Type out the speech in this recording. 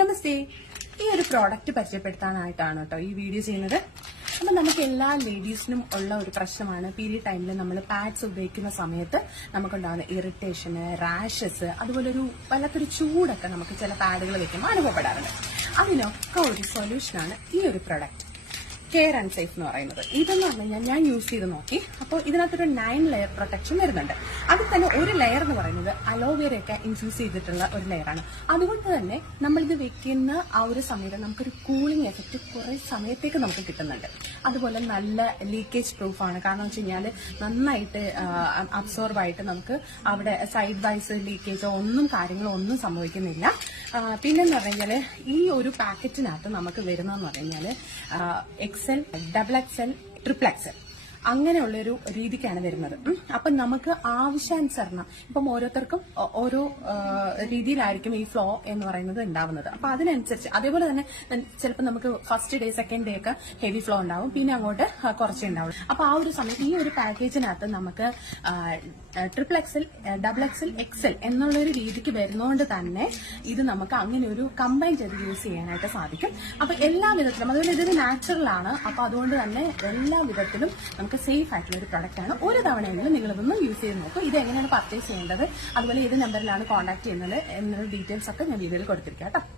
നമസ്തേ. ഈ ഒരു പ്രോഡക്റ്റ് പരിചയപ്പെടുത്താനായിട്ടാണ് കേട്ടോ ഈ വീഡിയോ ചെയ്യുന്നത്. അപ്പൊ നമുക്ക് എല്ലാ ലേഡീസിനും ഉള്ള ഒരു പ്രശ്നമാണ് പീരിയഡ് ടൈമിൽ നമ്മൾ പാഡ്സ് ഉപയോഗിക്കുന്ന സമയത്ത് നമുക്കുണ്ടാകുന്ന ഇറിറ്റേഷന്, റാഷസ്, അതുപോലെ ഒരു വല്ലാത്തൊരു ചൂടൊക്കെ നമുക്ക് ചില പാഡുകൾ വെക്കുമ്പോൾ അനുഭവപ്പെടാറുണ്ട്. അതിനൊക്കെ ഒരു സൊല്യൂഷനാണ് ഈ ഒരു പ്രൊഡക്റ്റ്, കെയർ ആൻഡ് സേഫ് എന്ന് പറയുന്നത്. ഇതെന്ന് പറഞ്ഞു കഴിഞ്ഞാൽ ഞാൻ യൂസ് ചെയ്ത് നോക്കി. അപ്പോൾ ഇതിനകത്തൊരു 9 ലെയർ പ്രൊട്ടക്ഷൻ വരുന്നുണ്ട്. അതിൽ തന്നെ ഒരു ലെയർ എന്ന് പറയുന്നത് അലോവേരയൊക്കെ ഇൻഫ്യൂസ് ചെയ്തിട്ടുള്ള ഒരു ലെയറാണ്. അതുകൊണ്ട് തന്നെ നമ്മളിത് വെക്കുന്ന ആ ഒരു സമയത്ത് നമുക്കൊരു കൂളിംഗ് എഫക്റ്റ് കുറെ സമയത്തേക്ക് നമുക്ക് കിട്ടുന്നുണ്ട്. അതുപോലെ നല്ല ലീക്കേജ് പ്രൂഫാണ്. കാരണം വെച്ച് കഴിഞ്ഞാൽ നന്നായിട്ട് അബ്സോർബ് ആയിട്ട് നമുക്ക് അവിടെ സൈഡ് വൈസ് ലീക്കേജോ കാര്യങ്ങളോ ഒന്നും സംഭവിക്കുന്നില്ല. പിന്നെന്ന് പറഞ്ഞു കഴിഞ്ഞാൽ ഈ ഒരു പാക്കറ്റിനകത്ത് നമുക്ക് വരുന്നതെന്ന് പറഞ്ഞു കഴിഞ്ഞാൽ XL, XXL, XXL അങ്ങനെയുള്ളൊരു രീതിക്കാണ് വരുന്നത്. അപ്പം നമുക്ക് ആവശ്യാനുസരണം ഇപ്പം ഓരോരുത്തർക്കും ഓരോ രീതിയിലായിരിക്കും ഈ ഫ്ലോ എന്ന് പറയുന്നത് ഉണ്ടാവുന്നത്. അപ്പൊ അതിനനുസരിച്ച് അതേപോലെ തന്നെ ചിലപ്പോൾ നമുക്ക് ഫസ്റ്റ് ഡേ സെക്കൻഡ് ഡേ ഒക്കെ ഹെവി ഫ്ലോ ഉണ്ടാവും, പിന്നെ അങ്ങോട്ട് കുറച്ചേ ഉണ്ടാവും. അപ്പൊ ആ ഒരു സമയത്ത് ഈ ഒരു പാക്കേജിനകത്ത് നമുക്ക് XXL, XXL, XL എന്നുള്ളൊരു രീതിക്ക് വരുന്നതുകൊണ്ട് തന്നെ ഇത് നമുക്ക് അങ്ങനെ ഒരു കമ്പൈൻ ചെയ്ത് യൂസ് ചെയ്യാനായിട്ട് സാധിക്കും. അപ്പൊ എല്ലാ വിധത്തിലും, അതുപോലെ ഇതൊരു നാച്ചുറൽ ആണ്. അപ്പൊ അതുകൊണ്ട് തന്നെ എല്ലാ വിധത്തിലും നമുക്ക് സേഫ് ആയിട്ടുള്ള ഒരു പ്രൊഡക്റ്റ് ആണ്. ഒരു തവണയെങ്കിലും നിങ്ങൾ ഇതൊന്ന് യൂസ് ചെയ്ത് നോക്കും. ഇത് എങ്ങനെയാണ് പർച്ചേസ് ചെയ്യേണ്ടത്, അതുപോലെ ഏത് നമ്പറിലാണ് കോൺടാക്ട് ചെയ്യുന്നത് എന്നുള്ള ഡീറ്റെയിൽസ് ഒക്കെ ഞാൻ വീഡിയോയിൽ കൊടുത്തിരിക്കാം കേട്ടോ.